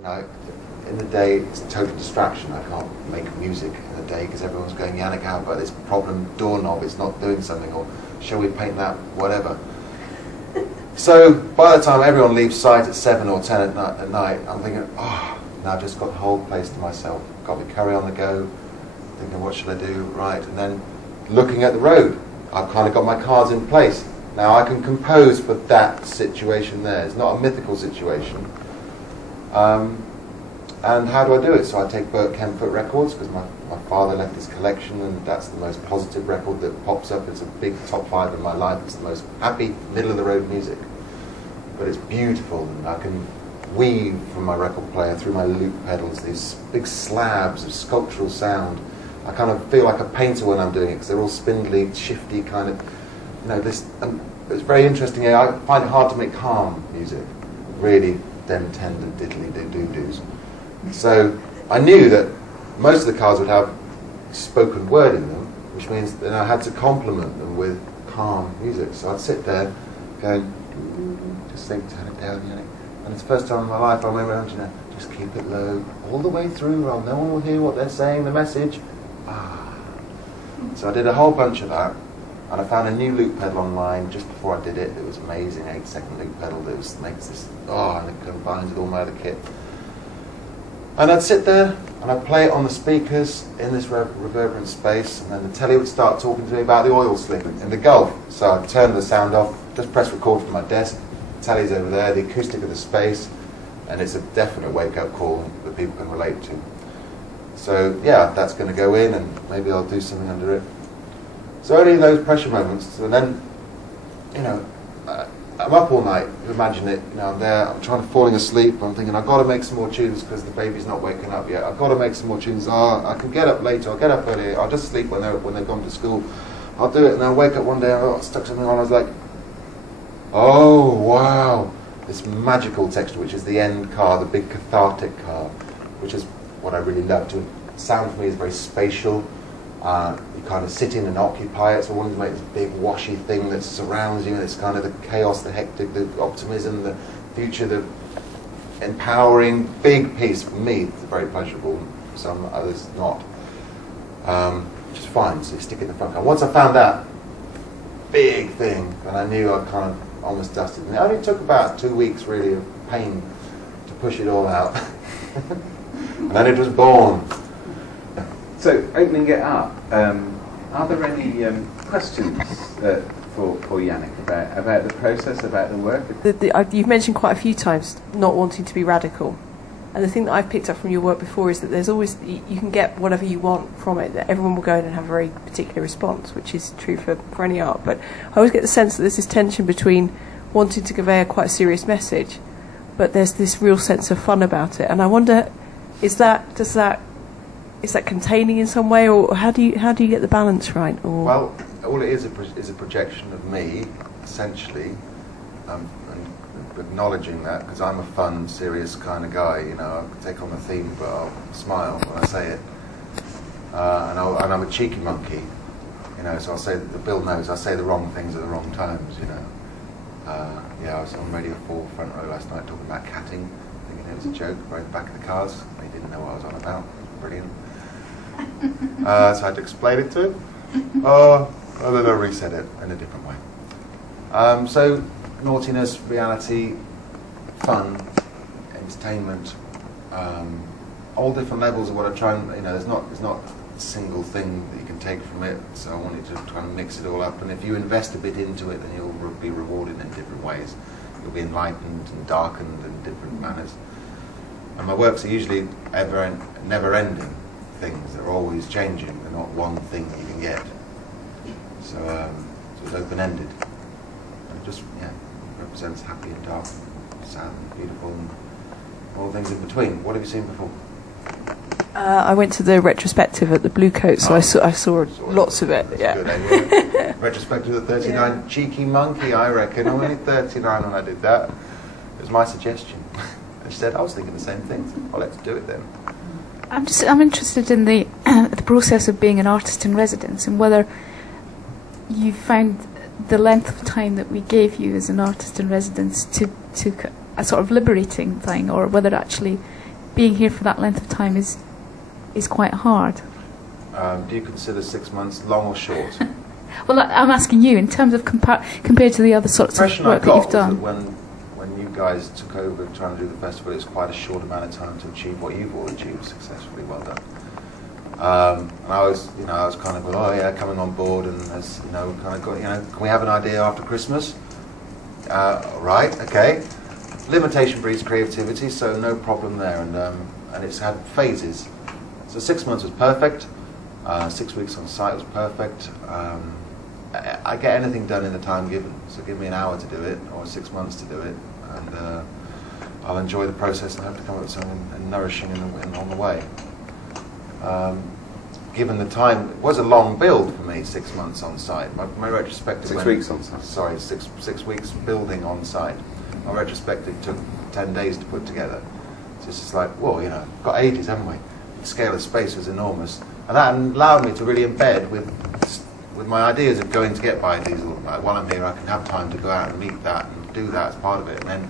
You know, in the day it's a total distraction. I can't make music in the day because everyone's going, Janek, how about this problem doorknob, it's not doing something, or shall we paint that, whatever. So by the time everyone leaves site at 7 or 10 at night, I'm thinking, oh, now I've just got the whole place to myself. Got my curry on the go, thinking what should I do, right, and then looking at the road. I've kind of got my cards in place. Now I can compose for that situation there. It's not a mythical situation. And how do I do it? So I take Burt Kempfert records, because my father left his collection, and that's the most positive record that pops up. It's a big top 5 in my life. It's the most happy, middle-of-the-road music. But it's beautiful, and I can weave from my record player through my loop pedals these big slabs of sculptural sound. I kind of feel like a painter when I'm doing it, because they're all spindly, shifty kind of, you know, this. It's very interesting. I find it hard to make calm music, really them tender diddly doo-doos. So I knew that most of the cards would have spoken word in them, which means that I had to complement them with calm music. So I'd sit there going, just think, turn it down, you know. And it's the first time in my life I remember, you know, just keep it low all the way through, or no one will hear what they're saying, the message. So I did a whole bunch of that, and I found a new loop pedal online just before I did it. It was amazing, 8-second loop pedal that makes this, and it combines with all my other kit. And I'd sit there and I'd play it on the speakers in this reverberant space, and then the telly would start talking to me about the oil slick in the Gulf. So I'd turn the sound off, just press record from my desk, the telly's over there, the acoustic of the space, and it's a definite wake-up call that people can relate to. So yeah, that's going to go in, and maybe I'll do something under it. So only in those pressure moments, and then, you know, I'm up all night, imagine it, you know, I'm there, I'm falling asleep, I'm thinking, I've got to make some more tunes because the baby's not waking up yet, I've got to make some more tunes, I can get up later, I'll get up earlier, I'll just sleep when they've gone to school, I'll do it, and I'll wake up one day, I stuck something on, I was like, oh wow, this magical texture, which is the end card, the big cathartic card, which is what I really love. To sound for me is very spatial. You kind of sit in and occupy it, so I wanted to make this big washy thing that surrounds you, and it's kind of the chaos, the hectic, the optimism, the future, the empowering big piece. For me, it's very pleasurable, for some others not. Which is fine, so you stick it in the front. And once I found that big thing, and I knew I kind of almost dusted it. It only took about 2 weeks really of pain to push it all out. And then it was born. So, opening it up, are there any questions for Janek about the process, about the work? You've mentioned quite a few times not wanting to be radical. And the thing that I've picked up from your work before is that there's always, you can get whatever you want from it, that everyone will go in and have a very particular response, which is true for any art. But I always get the sense that there's this tension between wanting to convey a quite serious message, but there's this real sense of fun about it. And I wonder, is that containing in some way, or how do you get the balance right? Or well, all it is a projection of me, essentially, and acknowledging that, because I'm a fun, serious kind of guy. You know, I'll take on the theme, but I'll smile when I say it. And I'm a cheeky monkey, you know. So I'll say the Bill knows I say the wrong things at the wrong times, you know. Yeah, I was on Radio 4 front row last night talking about catting, thinking it was a joke right at the back of the cars. They didn't know what I was on about. Brilliant. So I had to explain it to him. And then I reset it in a different way. So naughtiness, reality, fun, entertainment, all different levels of what I try and, you know, there's not a single thing that you can take from it, so I wanted to try and mix it all up, and if you invest a bit into it, then you'll be rewarded in different ways. You'll be enlightened and darkened in different manners. And my works are usually never-ending things. They're always changing. They're not one thing you can get. So it's open-ended. And it just, yeah, represents happy and dark, and sad and beautiful, and all things in between. What have you seen before? I went to the retrospective at the Blue Coat, so I saw lots of it. Yeah. Good, retrospective of 39, yeah. Cheeky monkey, I reckon. I'm only 39 when I did that. It was my suggestion. And she said, I was thinking the same thing. Well, let's do it then. I'm interested in the process of being an artist in residence, and whether you found the length of time that we gave you as an artist in residence to a sort of liberating thing, or whether actually being here for that length of time is quite hard. Do you consider 6 months long or short? Well, I'm asking you in terms of compared to the other sorts of work that you've done. When you guys took over trying to do the festival, it's quite a short amount of time to achieve what you've all achieved successfully. Well done. And I was kind of, oh yeah, coming on board, and as you know, kind of got, can we have an idea after Christmas? Right, okay. Limitation breeds creativity, so no problem there, and it's had phases. So 6 months was perfect. 6 weeks on site was perfect. I get anything done in the time given, so give me an hour to do it, or 6 months to do it, and I'll enjoy the process and hope to come up with something nourishing on the way. Given the time, it was a long build for me, 6 months on site. My retrospective... 6 weeks on site. Sorry, six weeks building on site. My retrospective took 10 days to put together. So it's just like, well, got ages, haven't we? The scale of space was enormous. And that allowed me to really embed with my ideas of going to get biodiesel. Like, while I'm here, I can have time to go out and meet that and do that as part of it. And then,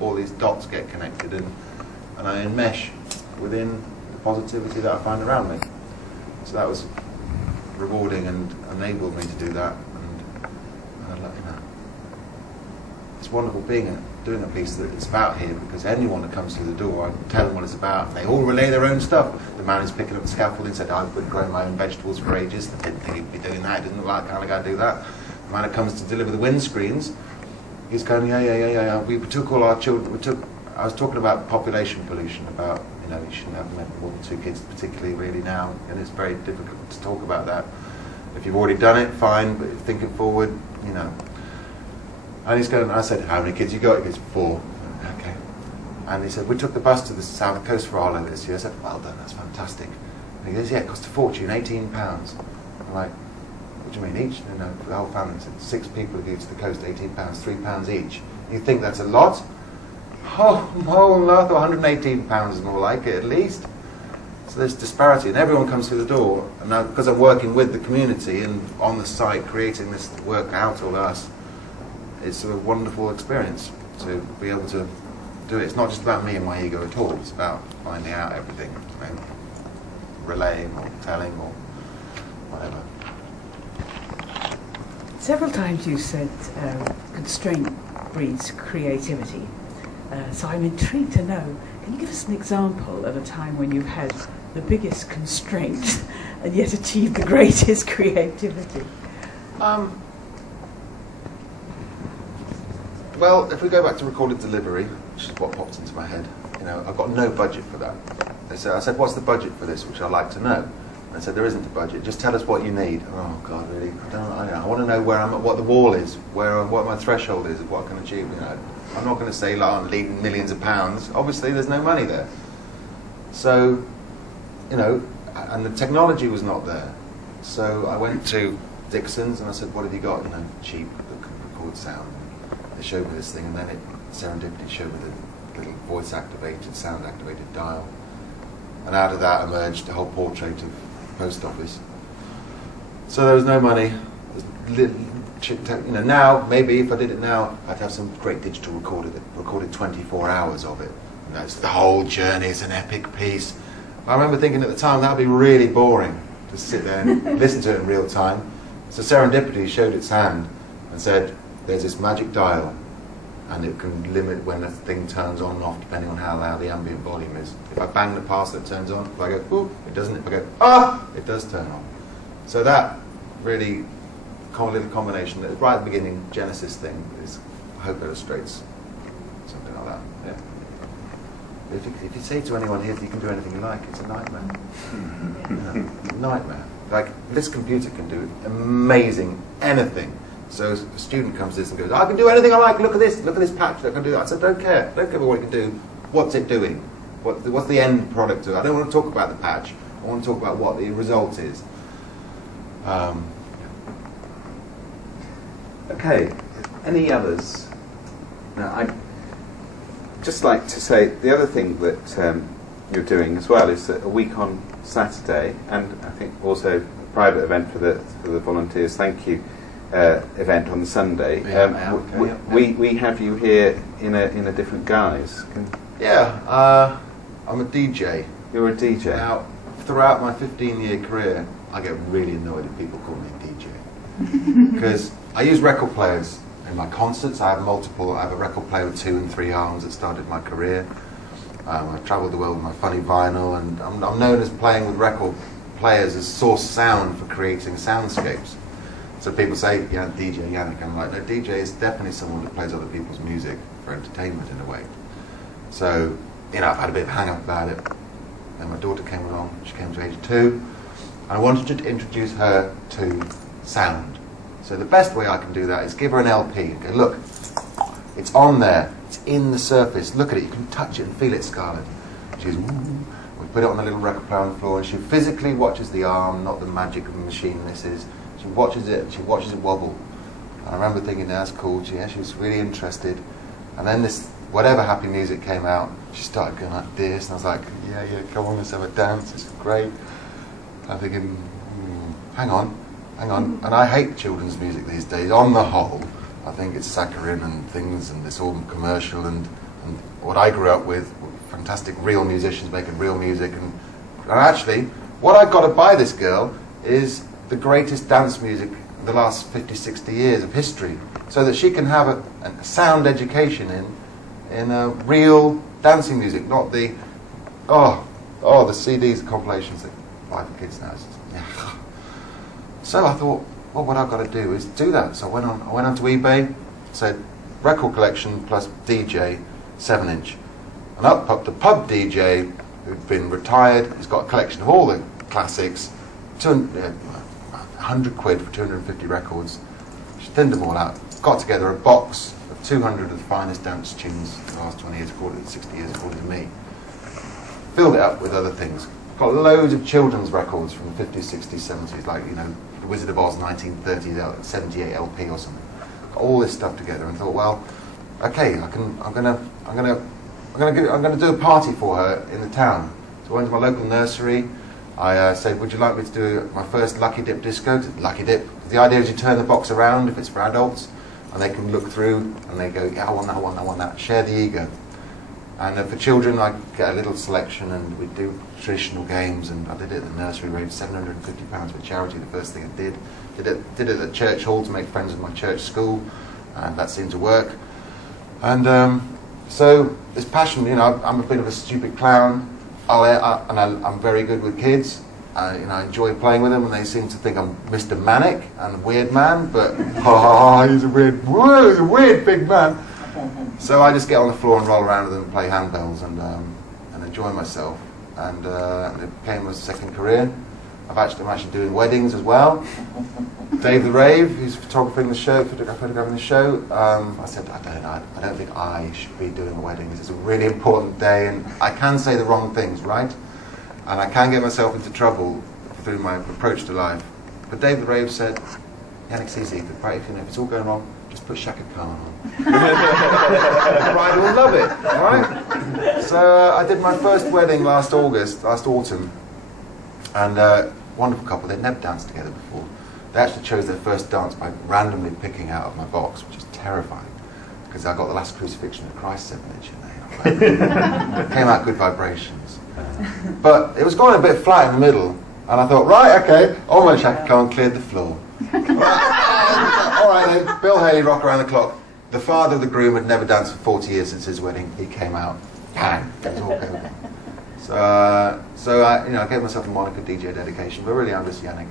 all these dots get connected, and I enmesh within the positivity that I find around me. So that was rewarding and enabled me to do that. And it's wonderful doing a piece that it's about here, because anyone that comes through the door, I tell them what it's about, and they all relay their own stuff. The man who's picking up the scaffolding said, I've been growing my own vegetables for ages. I didn't think he'd be doing that. I didn't look like the kind of guy to do that. The man who comes to deliver the windscreens, he's going, yeah. We took all our children. I was talking about population pollution, about you shouldn't have more than 2 kids, particularly really now, and it's very difficult to talk about that. If you've already done it, fine, but thinking forward, And he's going, I said, how many kids you got? He goes, 4. Okay. And he said, we took the bus to the south coast for holiday this year. I said, well done, that's fantastic. And he goes, yeah, it cost a fortune, £18. I'm like, what do you mean each? No, for the whole family. I said, 6 people go to the coast, £18, £3 each. You think that's a lot? Oh, no, £118 is more like it, at least. So there's disparity, and everyone comes through the door. And now, because I'm working with the community and on the site, creating this work out of us, it's a wonderful experience to be able to do it. It's not just about me and my ego at all. It's about finding out everything, relaying or telling or whatever. Several times you said constraint breeds creativity. So I'm intrigued to know, can you give us an example of a time when you've had the biggest constraint and yet achieved the greatest creativity? Well, if we go back to recorded delivery, which is what popped into my head, I've got no budget for that. I said, what's the budget for this, which I'd like to know. And they said, there isn't a budget, just tell us what you need. Oh, God, really? I want to know where I'm at, what the wall is, what my threshold is, of what I can achieve. I'm not going to say, like, I'm leading millions of pounds. Obviously, there's no money there. So, and the technology was not there. So I went to Dixon's and I said, what have you got? Cheap, that can record sound. They showed me this thing, and then serendipity showed me the little voice-activated, sound-activated dial. And out of that emerged a whole portrait of the post office. So there was no money. Now, maybe if I did it now, I'd have some great digital recorder that recorded 24 hours of it. It's the whole journey, it's an epic piece. I remember thinking at the time, that would be really boring to sit there and listen to it in real time. So serendipity showed its hand and said, there's this magic dial, and it can limit when the thing turns on and off depending on how loud the ambient volume is. If I bang the pass, that turns on. If I go, ooh, it doesn't. If I go, it does turn on. So that really little combination, right at the beginning, Genesis thing, I hope illustrates something like that. Yeah. If you say to anyone here that you can do anything you like, it's a nightmare. Nightmare. Like, this computer can do amazing anything. So a student comes to this and goes, I can do anything I like, look at this patch, I can do that. I said, don't care about what it can do, what's it doing? What's the end product of it? I don't want to talk about the patch, I want to talk about what the result is. Okay, any others? Now, I'd just like to say the other thing that you're doing as well is that a week on Saturday, and I think also a private event for the volunteers, thank you, event on Sunday. We have you here in a different guise. Yeah, I'm a DJ. You're a DJ. Now, throughout my 15-year career, I get really annoyed if people call me a DJ. Because I use record players in my concerts. I have multiple. I have a record player with 2 and 3 arms that started my career. I've travelled the world with my funny vinyl, and I'm known as playing with record players as source sound for creating soundscapes. So people say, yeah, DJ Janek. I'm like, no, DJ is definitely someone that plays other people's music for entertainment in a way. So, you know, I've had a bit of a hang-up about it. Then my daughter came along, she came to age 2, and I wanted to introduce her to sound. So the best way I can do that is give her an LP and go, look, it's on there, it's in the surface, look at it, you can touch it and feel it, Scarlett. She's, ooh. We put it on the little record player on the floor, and she physically watches the arm, not the magic of the machine this is. She watches it wobble. And I remember thinking, that's cool, she was really interested. And then this, whatever happy music came out, she started going like this, and I was like, yeah, come on, let's have a dance, it's great. I'm thinking, hang on. And I hate children's music these days, on the whole. I think it's saccharine and things, and it's all commercial, and what I grew up with, fantastic real musicians making real music, and actually, what I've got to buy this girl is the greatest dance music in the last 50, 60 years of history, so that she can have a sound education in real dancing music, not the the CDs, the compilations that buy for kids now. So I thought, well, what I've got to do is do that. So I went onto eBay, said record collection plus DJ 7-inch, and up popped the pub DJ who'd been retired. He's got a collection of all the classics, 100 quid for 250 records. She thinned them all out, got together a box of 200 of the finest dance tunes in the last 20 years, 60 years, according to me. Filled it up with other things. Got loads of children's records from the 50s, 60s, 70s, like, you know, The Wizard of Oz 1930, 78 LP or something. Got all this stuff together and thought, well, okay, I'm gonna do a party for her in the town. So I went to my local nursery. I said, would you like me to do my first Lucky Dip disco? Lucky Dip. The idea is you turn the box around if it's for adults, and they can look through and they go, yeah, I want that. Share the ego. And for children, I get a little selection, and we do traditional games. And I did it at the nursery, raised £750 for charity. The first thing I did it at church hall to make friends with my church school, and that seemed to work. And so this passion, you know, I'm a bit of a stupid clown. I'm very good with kids. You know, I enjoy playing with them, and they seem to think I'm Mr. Manic and a weird man. But he's a weird big man. So I just get on the floor and roll around with them and play handbells and enjoy myself. And it became a second career. I'm actually doing weddings as well. Dave the Rave, who's photographing the show, I said, I don't think I should be doing weddings. It's a really important day, and I can say the wrong things, right? And I can get myself into trouble through my approach to life. But Dave the Rave said, Janek, it's easy, but if it's all going wrong, just put Shaka Khan on. The bride will love it, right? So I did my first wedding last autumn, and wonderful couple. They'd never danced together before. They actually chose their first dance by randomly picking out of my box, which is terrifying, because I got the Last Crucifixion of Christ 7-inch in there. It came out Good Vibrations. But it was going a bit flat in the middle, and I thought, right, okay, almost Shaka Khan cleared the floor. All right then, Bill Haley, Rock Around the Clock. The father of the groom had never danced for 40 years since his wedding. He came out, bang, it was all okay. So I gave myself a moniker DJ dedication, but really I'm just Janek.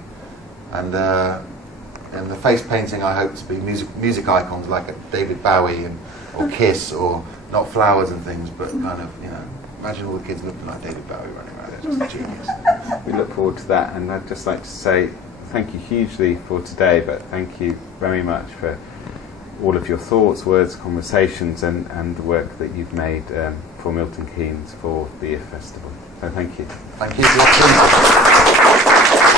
And the face painting I hope to be music icons like a David Bowie or Kiss, or not flowers and things, but kind of, you know, imagine all the kids looking like David Bowie running around. It's just genius. We look forward to that, and I'd just like to say thank you hugely for today, but thank you very much for all of your thoughts, words, conversations, and the work that you've made for Milton Keynes for the Festival. So thank you. Thank you for the opportunity.